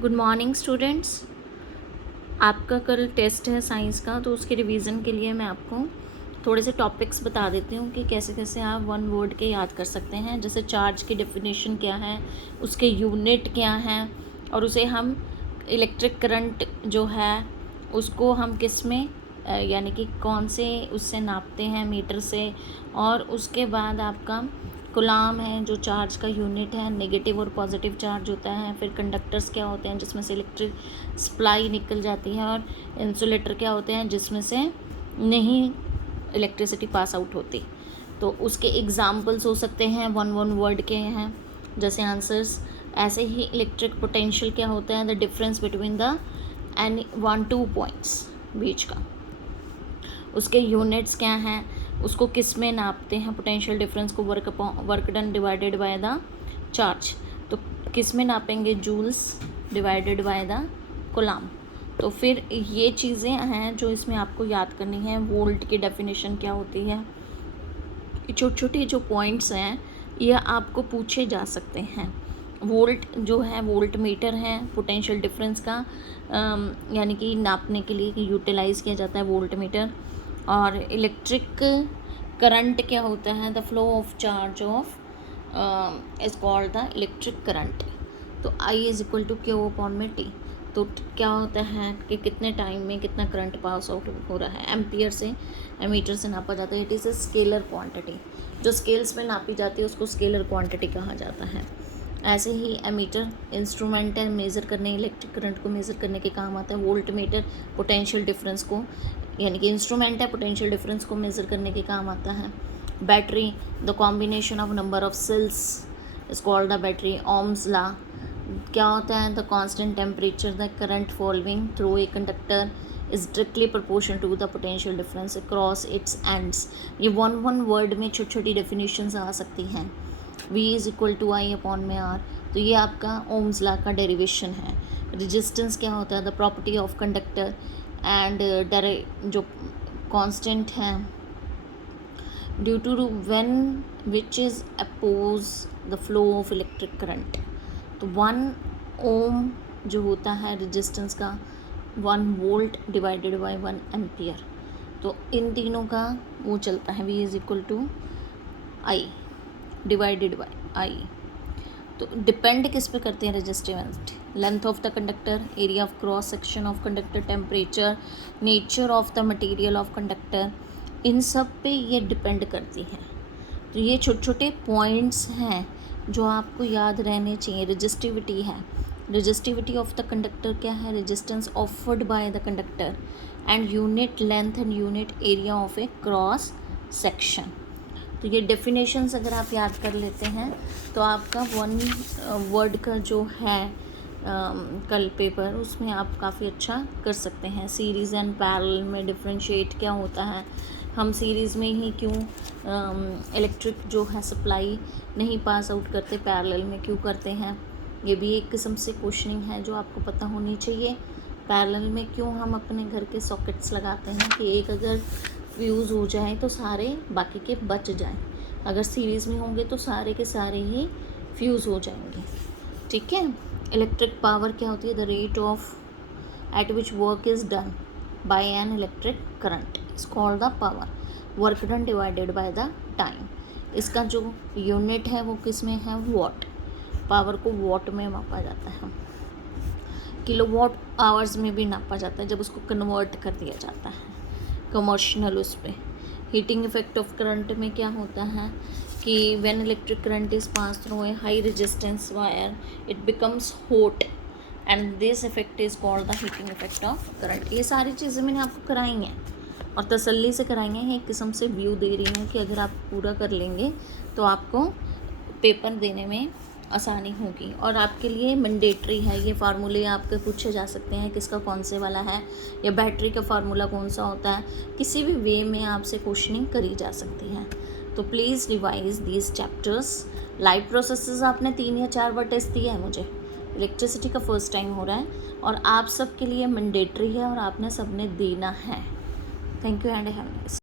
Good morning students. आपका कल test है साइंस का, तो उसके रिवीजन के लिए मैं आपको थोड़े से टॉपिक्स बता देती हूँ कि कैसे कैसे आप वन वर्ड के याद कर सकते हैं। जैसे चार्ज की डेफिनेशन क्या है, उसके यूनिट क्या हैं, और उसे हम इलेक्ट्रिक करंट जो है उसको हम किस में यानी कि कौन से उससे नापते हैं, मीटर से। और उसके बाद आपका कूलाम है जो चार्ज का यूनिट है, नेगेटिव और पॉजिटिव चार्ज होता है। फिर कंडक्टर्स क्या होते हैं जिसमें से इलेक्ट्रिक सप्लाई निकल जाती है, और इंसुलेटर क्या होते हैं जिसमें से नहीं इलेक्ट्रिसिटी पास आउट होती। तो उसके एग्जाम्पल्स हो सकते हैं वन वन वर्ड के हैं जैसे आंसर्स। ऐसे ही इलेक्ट्रिक पोटेंशियल क्या होता है, the difference between the any 1-2 points बीच का। उसके यूनिट्स क्या हैं, उसको किस में नापते हैं, पोटेंशियल डिफरेंस को work done divided by the charge. तो किस में नापेंगे, joules divided by the coulomb. तो फिर ये चीज़ें हैं जो इसमें आपको याद करनी है। वोल्ट की डेफिनेशन क्या होती है, छोटे छोटे जो पॉइंट्स हैं ये आपको पूछे जा सकते हैं। वोल्ट जो है, वोल्ट मीटर है, पोटेंशियल डिफरेंस का यानी कि नापने के लिए यूटिलाइज़ किया जाता है वोल्ट मीटर। और इलेक्ट्रिक करंट क्या होता है, the flow of charge of is called the electric current. तो I is equal to Q upon में टी। तो क्या होता है कि कितने टाइम में कितना करंट पास आउट हो रहा है, एम्पियर से एमीटर से नापा जाता है। It is a scalar quantity, जो स्केल्स में नापी जाती है उसको स्केलर क्वांटिटी कहा जाता है। ऐसे ही एमीटर इंस्ट्रूमेंट है, मेज़र करने, इलेक्ट्रिक करंट को मेज़र करने के काम आता है। वोल्ट मीटर पोटेंशियल डिफरेंस को, यानी कि इंस्ट्रूमेंट है, पोटेंशियल डिफरेंस को मेज़र करने के काम आता है। Battery, the combination of number of cells is called the battery. Ohm's law क्या होता है, the constant temperature the current following through a conductor is directly proportional to the potential difference across its ends. ये one one word में छोटी छोटी definitions आ सकती हैं। V is equal to I upon में आर, तो ये आपका ओम्स लॉ का डेरिवेशन है। रेजिस्टेंस क्या होता है, the property of conductor and जो कांस्टेंट है due to when which is oppose the flow of electric current. तो 1 ओम जो होता है रेजिस्टेंस का, 1 वोल्ट डिवाइडेड बाय 1 एम्पियर। तो इन तीनों का वो चलता है, V is equal to I divided by I. तो डिपेंड किस पे करते हैं resistivity, length of the conductor, area of cross section of conductor, temperature, nature of the material of conductor, इन सब पे ये डिपेंड करती हैं। तो ये छोटे छोटे पॉइंट्स हैं जो आपको याद रहने चाहिए। रेजिस्टिविटी है, रेजिस्टिविटी ऑफ द कंडक्टर क्या है, resistance offered by the conductor, and unit length and unit area of A cross section. तो ये डेफिनेशंस अगर आप याद कर लेते हैं तो आपका वन वर्ड का जो है कल पेपर, उसमें आप काफ़ी अच्छा कर सकते हैं। सीरीज़ एंड पैरेलल में डिफरेंशिएट क्या होता है, हम सीरीज़ में ही क्यों इलेक्ट्रिक जो है सप्लाई नहीं पास आउट करते, पैरेलल में क्यों करते हैं। ये भी एक किस्म से क्वेश्चनिंग है जो आपको पता होनी चाहिए। पैरेलल में क्यों हम अपने घर के सॉकेट्स लगाते हैं कि एक अगर फ्यूज़ हो जाए तो सारे बाकी के बच जाएं, अगर सीरीज़ में होंगे तो सारे के सारे ही फ्यूज़ हो जाएंगे। ठीक है। इलेक्ट्रिक पावर क्या होती है, the rate of eight which work is done by an electric current is called the power, work done divided by the time. इसका जो यूनिट है वो किस में है, वॉट। पावर को वॉट में मापा जाता है, किलोवाट आवर्स में भी नापा जाता है जब उसको कन्वर्ट कर दिया जाता है कमर्शियल उस पर। हीटिंग इफेक्ट ऑफ करंट में क्या होता है कि when electric current is pass through a high resistance wire it becomes hot and this effect is called the heating effect of current. ये सारी चीज़ें मैंने आपको कराई हैं और तसल्ली से कराई हैं, एक किस्म से व्यू दे रही हूँ कि अगर आप पूरा कर लेंगे तो आपको पेपर देने में आसानी होगी। और आपके लिए मैंडेटरी है, ये फार्मूले आपके पूछे जा सकते हैं किसका कौन से वाला है, या बैटरी का फार्मूला कौन सा होता है, किसी भी वे में आपसे क्वेश्चनिंग करी जा सकती है। तो please revise these chapters. Live processes आपने 3 या 4 बार टेस्ट दिया है, मुझे इलेक्ट्रिसिटी का फर्स्ट टाइम हो रहा है और आप सब के लिए मैंडेटरी है और आपने सबने देना है। Thank you and have nice.